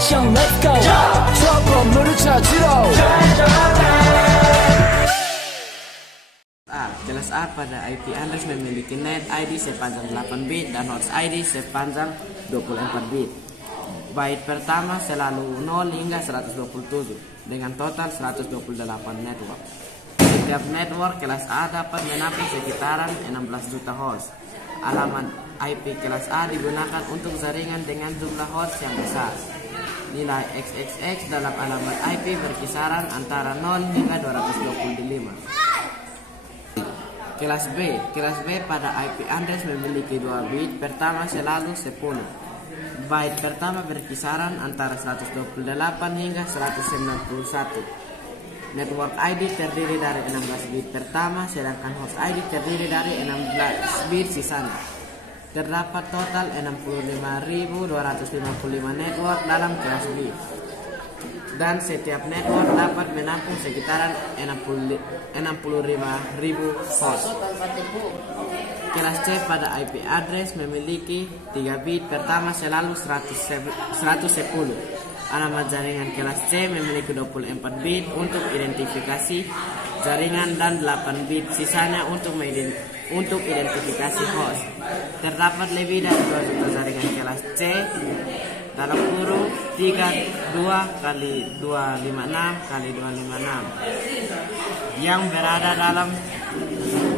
action, let's go. trouble 찾으러. Kelas A pada IP address memiliki net ID sepanjang 8 bit dan host ID sepanjang 24 bit. Byte pertama selalu 0 hingga 127 dengan total 128 network. Setiap network kelas A dapat menampung sekitaran 16 juta host. Alamat IP kelas A digunakan untuk jaringan dengan jumlah host yang besar. Nilai XXX dalam alamat IP berkisaran antara 0 hingga 225. Kelas B pada IP address memiliki 2 bit pertama selalu 10. Byte pertama berkisaran antara 128 hingga 191. Network ID terdiri dari 16 bit pertama, sedangkan host ID terdiri dari 16 bit sisanya. Terdapat total 65.255 network dalam kelas B. Dan setiap network dapat menampung sekitaran 65.000 host. Kelas C pada IP address memiliki 3 bit pertama selalu 110. Alamat jaringan kelas C memiliki 24 bit untuk identifikasi jaringan dan 8 bit sisanya untuk identifikasi host. Terdapat lebih dari 2 juta jaringan kelas C dalam kurung 32 kali 256 kali 256 yang berada dalam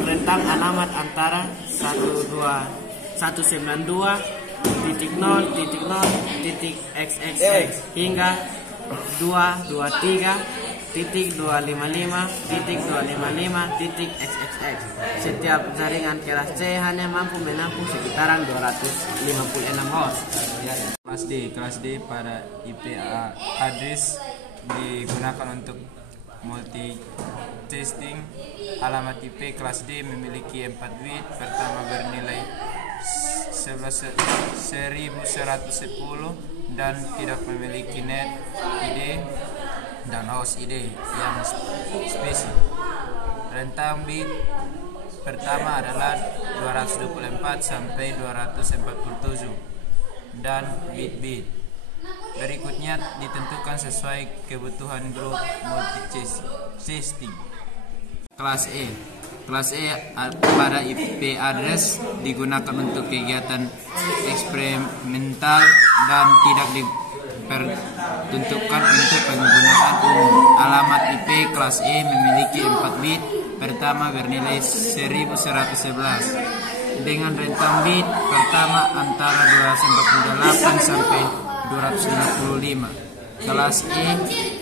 rentang alamat antara 192.0.0.xxx hingga 223.255.255.xxx. Setiap jaringan kelas C hanya mampu menampung sekitaran 256 host. Kelas D pada IP address digunakan untuk multi-testing. Alamat IP kelas D memiliki 4 bit pertama bernilai 1110 dan tidak memiliki net ID dan host ID yang spesifik. Rentang bit pertama adalah 224 sampai 247 dan bit-bit. Berikutnya ditentukan sesuai kebutuhan grup multi-testing. Kelas E pada IP address digunakan untuk kegiatan eksperimental dan tidak diperuntukkan untuk penggunaan umum. Alamat IP kelas E memiliki 4 bit pertama bernilai 1111 dengan rentang bit pertama antara 248 sampai 255. Kelas E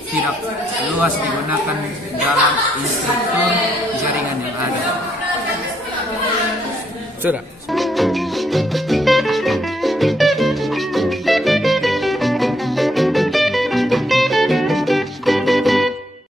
tidak luas digunakan dalam instruktur jaringan yang ada. Sudah.